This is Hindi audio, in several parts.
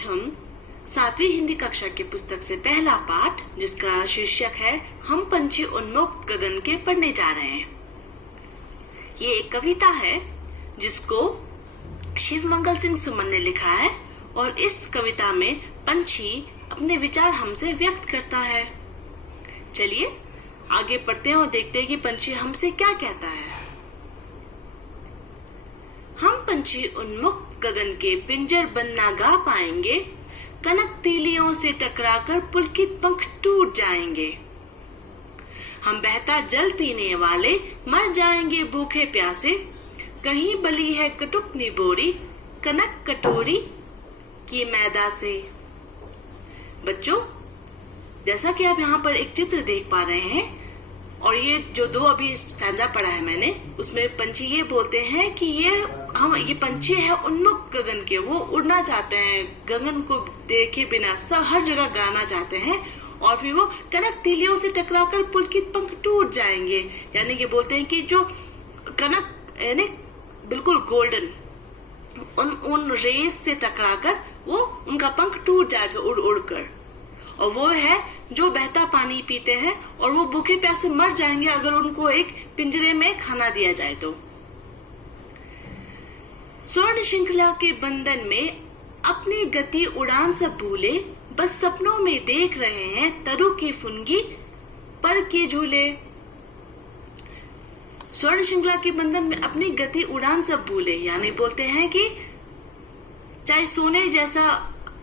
आज हम 7वीं हिंदी कक्षा की पुस्तक से पहला पाठ, जिसका शीर्षक है हम पंछी उन्मुक्त गगन के, पढ़ने जा रहे हैं। ये एक कविता है जिसको शिवमंगल सिंह सुमन ने लिखा है और इस कविता में पंछी अपने विचार हमसे व्यक्त करता है। चलिए आगे पढ़ते हैं और देखते हैं कि पंछी हमसे क्या कहता है। हम पंछी उन्मुक्त गगन के पिंजर बंद ना गा पाएंगे, कनक तीलियों से टकराकर पुलकित पंख टूट जाएंगे। हम बहता जल पीने वाले मर जाएंगे भूखे प्यासे, कहीं बली है कटुक निबोरी कनक कटोरी की मैदा से। बच्चों, जैसा कि आप यहाँ पर एक चित्र देख पा रहे हैं और ये जो दो अभी स्टैंजा पढ़ा है मैंने, उसमें पंछी ये बोलते हैं कि ये पंछी है उन्मुक्त गगन के, वो उड़ना चाहते हैं, गगन को देखे बिना सब हर जगह गाना चाहते हैं और फिर वो कनक तीलियों से टकराकर पुलकित पंख टूट जाएंगे। यानी कि बोलते हैं कि जो कनक यानी बिल्कुल गोल्डन उन रेस से टकराकर वो उनका पंख टूट जाएगा उड़ उड़ कर, और वो है जो बहता पानी पीते हैं और वो भूखे प्यासे मर जाएंगे अगर उनको एक पिंजरे में खाना दिया जाए तो। स्वर्ण श्रृंखला के बंधन में अपनी गति उड़ान सब भूले, बस सपनों में देख रहे हैं तरु की फुनगी पर के झूले। स्वर्ण श्रृंखला के बंधन में अपनी गति उड़ान सब भूले, यानी बोलते हैं कि चाहे सोने जैसा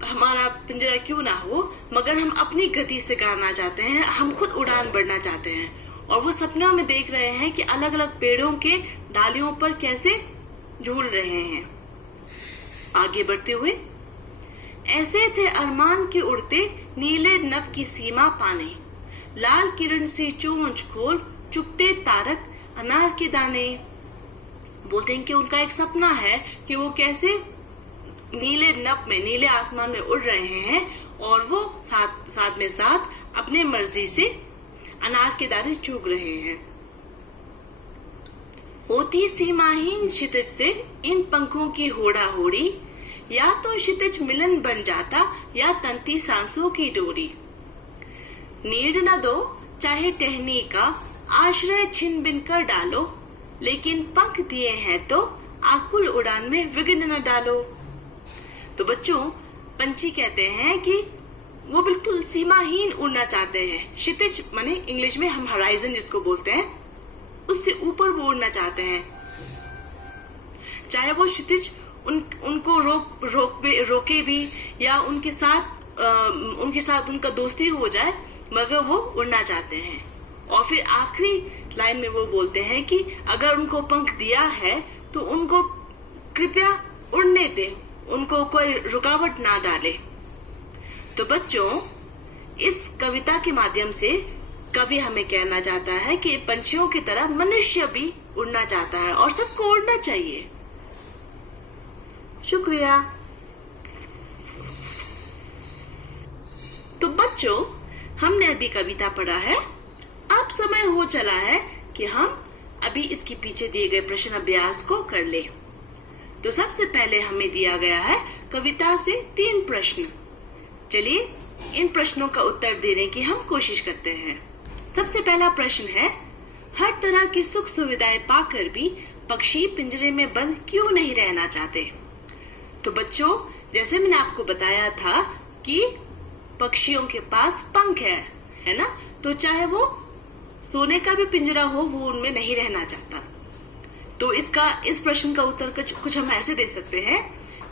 हमारा पिंजरा क्यों ना हो, मगर हम अपनी गति से गाना चाहते हैं, हम खुद उड़ान बढ़ना चाहते हैं। और वो सपनों में देख रहे हैं कि अलग अलग पेड़ों के डालियों पर कैसे झूल रहे हैं। आगे बढ़ते हुए, ऐसे थे अरमान के उड़ते नीले नभ की सीमा पाने, लाल किरण से चोंच खोल चुपते तारक अनार के दाने। बोलते हैं कि उनका एक सपना है कि वो कैसे नीले नभ में, नीले आसमान में उड़ रहे हैं और वो साथ में अपने मर्जी से अनाज के दाने चुग रहे हैं। होती सीमाहीन क्षितिज से इन पंखों की होड़ा होड़ी, या तो क्षितिज मिलन बन जाता या तंती सांसों की डोरी। नीड न दो चाहे टहनी का आश्रय छिन बिन कर डालो, लेकिन पंख दिए हैं तो आकुल उड़ान में विघ्न न डालो। तो बच्चों, पंछी कहते हैं कि वो बिल्कुल सीमाहीन उड़ना चाहते हैं। क्षितिज माने इंग्लिश में हम हराइजन जिसको बोलते हैं, उससे ऊपर वो उड़ना चाहते हैं। चाहे वो क्षितिज उनको रोके भी या उनके साथ उनका दोस्ती हो जाए, मगर वो उड़ना चाहते हैं। और फिर आखिरी लाइन में वो बोलते हैं कि अगर उनको पंख दिया है तो उनको कृपया उड़ने दे, उनको कोई रुकावट ना डाले। तो बच्चों, इस कविता के माध्यम से कवि हमें कहना चाहता है कि पंछियों की तरह मनुष्य भी उड़ना चाहता है और सबको उड़ना चाहिए। शुक्रिया। तो बच्चों, हमने अभी कविता पढ़ा है। अब समय हो चला है कि हम अभी इसके पीछे दिए गए प्रश्न अभ्यास को कर ले। तो सबसे पहले हमें दिया गया है कविता से 3 प्रश्न। चलिए इन प्रश्नों का उत्तर देने की हम कोशिश करते हैं। सबसे पहला प्रश्न है, हर तरह की सुख सुविधाएं पाकर भी पक्षी पिंजरे में बंद क्यों नहीं रहना चाहते? तो बच्चों, जैसे मैंने आपको बताया था कि पक्षियों के पास पंख है ना, तो चाहे वो सोने का भी पिंजरा हो, वो उनमें नहीं रहना चाहता। तो इस प्रश्न का उत्तर कुछ हम ऐसे दे सकते हैं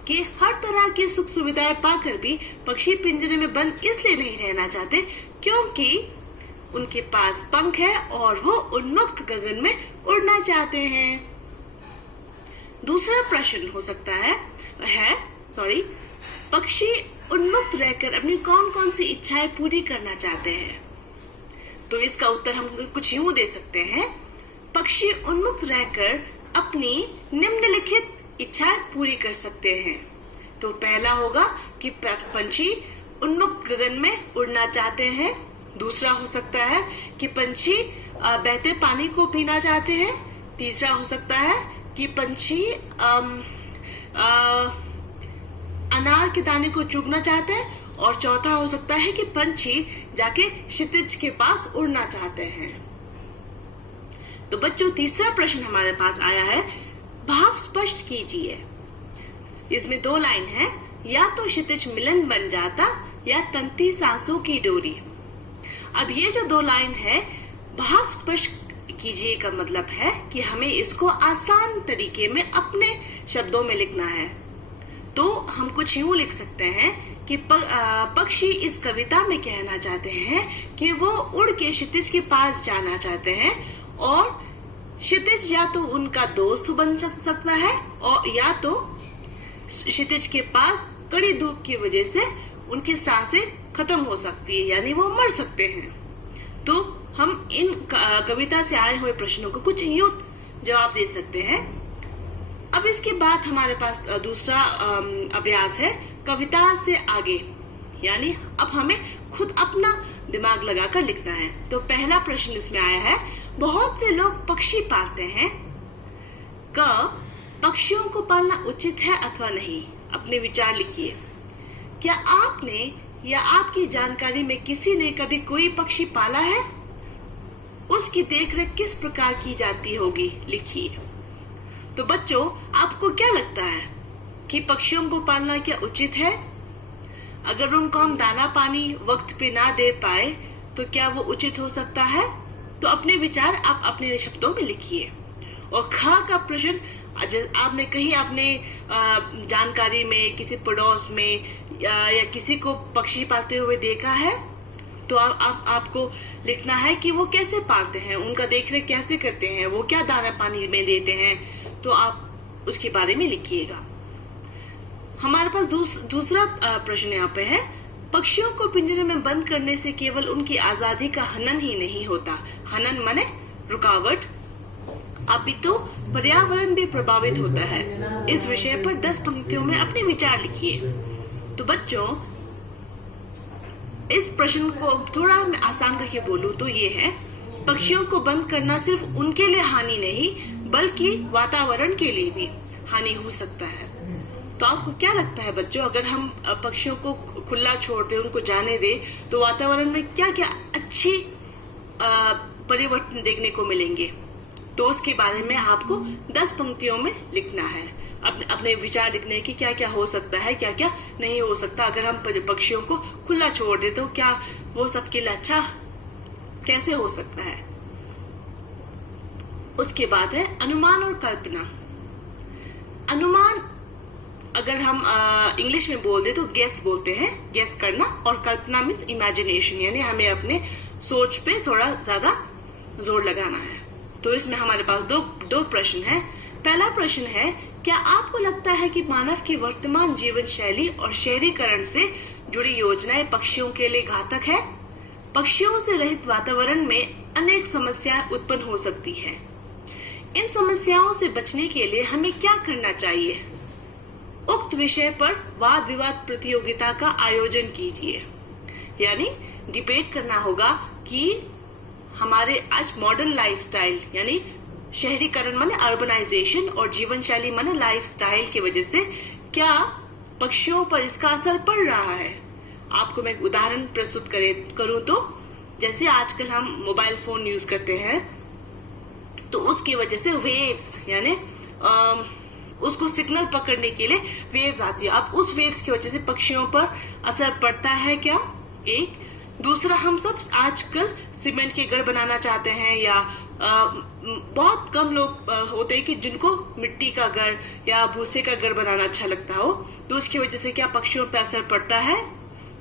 कि हर तरह की सुख सुविधाएं पाकर भी पक्षी पिंजरे में बंद इसलिए नहीं रहना चाहते क्योंकि उनके पास पंख है और वो उन्मुक्त गगन में उड़ना चाहते हैं। दूसरा प्रश्न हो सकता है पक्षी उन्मुक्त रहकर अपनी कौन कौन सी इच्छाएं पूरी करना चाहते हैं? तो इसका उत्तर हम कुछ यूं दे सकते हैं, पक्षी उन्मुक्त रहकर अपनी निम्नलिखित इच्छाएं पूरी कर सकते हैं। तो पहला होगा कि पंछी उन्मुक्त गगन में उड़ना चाहते हैं। दूसरा हो सकता है कि पंछी बहते पानी को पीना चाहते हैं। तीसरा हो सकता है कि पंछी अनार के दाने को चुगना चाहते हैं, और चौथा हो सकता है कि पंछी जाके क्षितिज के पास उड़ना चाहते हैं। तो बच्चों, तीसरा प्रश्न हमारे पास आया है, भाव स्पष्ट कीजिए। इसमें 2 लाइन है, या तो क्षितिज मिलन बन जाता या तंती सांसों की डोरी। अब ये जो 2 लाइन है, भाव स्पष्ट कीजिए का मतलब है कि हमें इसको आसान तरीके में अपने शब्दों में लिखना है। तो हम कुछ यूं लिख सकते हैं कि पक्षी इस कविता में कहना चाहते हैं कि वो उड़ के क्षितिज के पास जाना चाहते हैं, और क्षितिज या तो उनका दोस्त बन सकता है, और या तो क्षितिज के पास कड़ी धूप की वजह से उनकी सांसें खत्म हो सकती है, यानी वो मर सकते हैं। तो हम इन कविता से आए हुए प्रश्नों को कुछ यूं जवाब दे सकते हैं। अब इसके बाद हमारे पास दूसरा अभ्यास है, कविता से आगे, यानी अब हमें खुद अपना दिमाग लगाकर लिखना है। तो पहला प्रश्न इसमें आया है, बहुत से लोग पक्षी पालते हैं, पक्षियों को पालना उचित है अथवा नहीं? अपने विचार लिखिए। क्या आपने या आपकी जानकारी में किसी ने कभी कोई पक्षी पाला है? उसकी देखरेख किस प्रकार की जाती होगी? लिखिए। तो बच्चों, आपको क्या लगता है कि पक्षियों को पालना क्या उचित है? अगर उनको हम दाना पानी वक्त पे ना दे पाए तो क्या वो उचित हो सकता है? तो अपने विचार आप अपने शब्दों में लिखिए। और ख का प्रश्न, आपने कहीं अपने जानकारी में, किसी पड़ोस में या किसी को पक्षी पालते हुए देखा है, तो आपको लिखना है कि वो कैसे पालते हैं, उनका देखरेख कैसे करते हैं, वो क्या दाना पानी में देते हैं, तो आप उसके बारे में लिखिएगा। हमारे पास दूसरा प्रश्न यहाँ पे है, पक्षियों को पिंजरे में बंद करने से केवल उनकी आजादी का हनन ही नहीं होता, हनन माने रुकावट, अपितु पर्यावरण भी प्रभावित होता है। इस विषय पर 10 पंक्तियों में अपने विचार लिखिए। तो बच्चों, इस प्रश्न को थोड़ा मैं आसान करके बोलूं तो ये है, पक्षियों को बंद करना सिर्फ उनके लिए हानि नहीं बल्कि वातावरण के लिए भी हानि हो सकता है। तो आपको क्या लगता है बच्चों, अगर हम पक्षियों को खुला छोड़ दें, उनको जाने दें, तो वातावरण में क्या क्या अच्छी परिवर्तन देखने को मिलेंगे? तो उसके बारे में आपको 10 पंक्तियों में लिखना है। अपने विचार लिखने की क्या क्या हो सकता है, क्या क्या नहीं हो सकता। अगर हम पक्षियों को खुला छोड़ दे तो क्या वो सबके लिए अच्छा कैसे हो सकता है? उसके बाद है अनुमान और कल्पना। अनुमान अगर हम इंग्लिश में बोल दे तो गेस बोलते हैं, गेस करना, और कल्पना मीन्स इमेजिनेशन, यानी हमें अपने सोच पे थोड़ा ज्यादा जोर लगाना है। तो इसमें हमारे पास दो प्रश्न हैं। पहला प्रश्न है, क्या आपको लगता है कि मानव की वर्तमान जीवन शैली और शहरीकरण से जुड़ी योजनाएं पक्षियों के लिए घातक है? पक्षियों से रहित वातावरण में अनेक समस्याएं उत्पन्न हो सकती हैं। इन समस्याओं से बचने के लिए हमें क्या करना चाहिए? उक्त विषय पर वाद विवाद प्रतियोगिता का आयोजन कीजिए, यानी डिबेट करना होगा कि हमारे आज मॉडर्न लाइफस्टाइल यानी शहरीकरण माने अर्बनाइजेशन और जीवन शैली माने लाइफस्टाइल की वजह से क्या पक्षियों पर इसका असर पड़ रहा है। आपको मैं उदाहरण प्रस्तुत करूं तो जैसे आजकल हम मोबाइल फोन यूज करते हैं, तो उसकी वजह से वेव्स यानी उसको सिग्नल पकड़ने के लिए वेव्स आती है। अब उस वेव्स की वजह से पक्षियों पर असर पड़ता है क्या? एक दूसरा, हम सब आजकल सीमेंट के घर बनाना चाहते हैं, या बहुत कम लोग होते हैं कि जिनको मिट्टी का घर या भूसे का घर बनाना अच्छा लगता हो, तो उसकी वजह से क्या पक्षियों पर असर पड़ता है?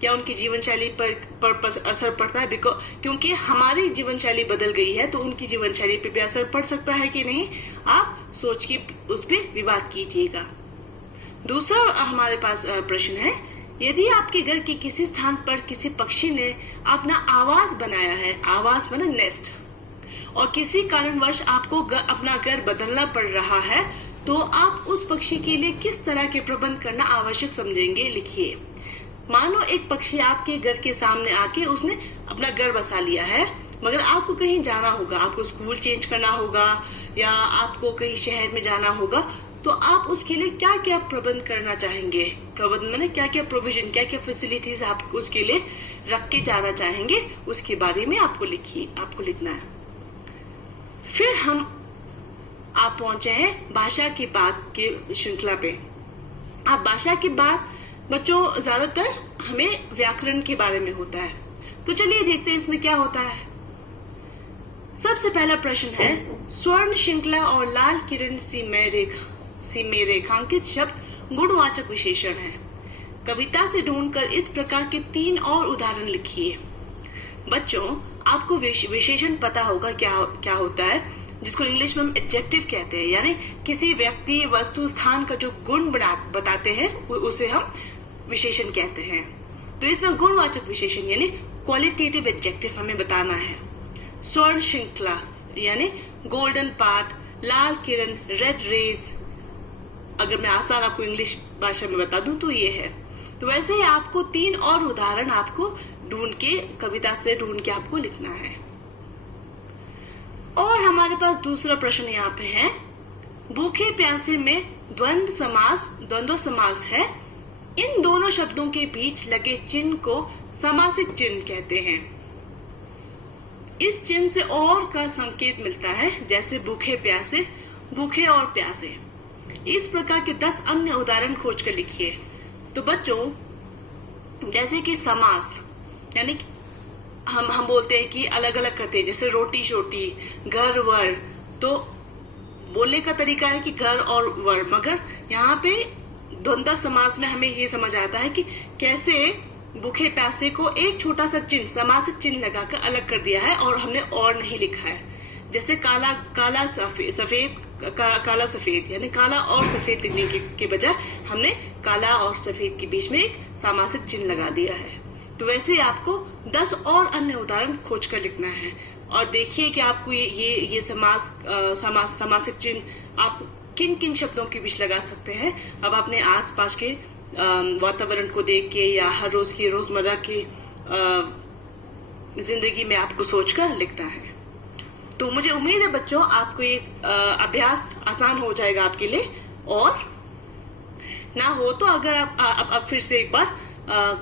क्या उनकी जीवन शैली पर असर पड़ता है? क्योंकि हमारी जीवन शैली बदल गई है, तो उनकी जीवन शैली पे भी असर पड़ सकता है कि नहीं? आप सोच के उस पर विवाद कीजिएगा। दूसरा हमारे पास प्रश्न है, यदि आपके घर के किसी स्थान पर किसी पक्षी ने अपना आवास बनाया है, आवास माने नेस्ट, और किसी कारणवश आपको अपना घर बदलना पड़ रहा है, तो आप उस पक्षी के लिए किस तरह के प्रबंध करना आवश्यक समझेंगे? लिखिए। मानो एक पक्षी आपके घर के सामने आके उसने अपना घर बसा लिया है, मगर आपको कहीं जाना होगा, आपको स्कूल चेंज करना होगा या आपको कहीं शहर में जाना होगा, तो आप उसके लिए क्या क्या प्रबंध करना चाहेंगे? प्रबंध माने क्या क्या प्रोविजन, क्या क्या फैसिलिटीज आप उसके लिए रख के जाना चाहेंगे, उसके बारे में आपको लिखना है। फिर आप पहुंचे हैं भाषा की बात के श्रृंखला पे। आप भाषा की बात बच्चों ज्यादातर हमें व्याकरण के बारे में होता है, तो चलिए देखते हैं इसमें क्या होता है। सबसे पहला प्रश्न है, स्वर्ण श्रृंखला और लाल किरण सी में रेखांकित शब्द गुणवाचक विशेषण है। कविता से ढूंढकर इस प्रकार के 3 और उदाहरण लिखिए। बच्चों आपको विशेषण पता होगा क्या होता है, जिसको इंग्लिश में हम एडजेक्टिव कहते हैं, यानी किसी व्यक्ति, वस्तु, स्थान का जो गुण बताते हैं उसे हम विशेषण कहते हैं। तो इसमें गुणवाचक विशेषण यानी क्वालिटेटिव एडजेक्टिव हमें बताना है। स्वर्ण श्रृंखला यानी गोल्डन पार्ट, लाल किरण रेड रेस, अगर मैं आसान आपको इंग्लिश भाषा में बता दूं तो ये है। तो वैसे ही आपको 3 और उदाहरण आपको कविता से ढूंढ के आपको लिखना है। और हमारे पास दूसरा प्रश्न यहाँ पे है, भूखे प्यासे में द्वंद्व समास है। इन दोनों शब्दों के बीच लगे चिन्ह को समासिक चिन्ह कहते हैं। इस चिन्ह से और का संकेत मिलता है, जैसे भूखे प्यासे, भूखे और प्यासे। इस प्रकार के 10 अन्य उदाहरण खोज कर लिखिए। तो बच्चों जैसे कि समास यानी हम बोलते हैं कि अलग अलग करते हैं, जैसे रोटी शोटी, घर वर, तो बोलने का तरीका है कि घर और वर, मगर यहाँ पे द्वंद्व समास में हमें ये समझ आता है कि कैसे भूखे प्यासे को एक छोटा सा चिन्ह, समासिक चिन्ह लगाकर अलग कर दिया है और हमने और नहीं लिखा है। जैसे काला सफेद यानी काला और सफेद लिखने के बजाय हमने काला और सफेद के बीच में एक समासिक चिन्ह लगा दिया है। तो वैसे आपको 10 और अन्य उदाहरण खोज कर लिखना है। और देखिए कि आपको ये समासिक चिन्ह आप किन किन शब्दों के बीच लगा सकते हैं। अब अपने आसपास के वातावरण को देख के या हर रोज की रोजमर्रा की जिंदगी में आपको सोचकर लिखना है। तो मुझे उम्मीद है बच्चों आपको ये अभ्यास आसान हो जाएगा आपके लिए, और ना हो तो अगर आप फिर से एक बार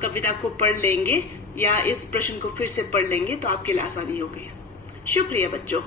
कविता को पढ़ लेंगे या इस प्रश्न को फिर से पढ़ लेंगे तो आपके लिए आसानी होगी। शुक्रिया बच्चों।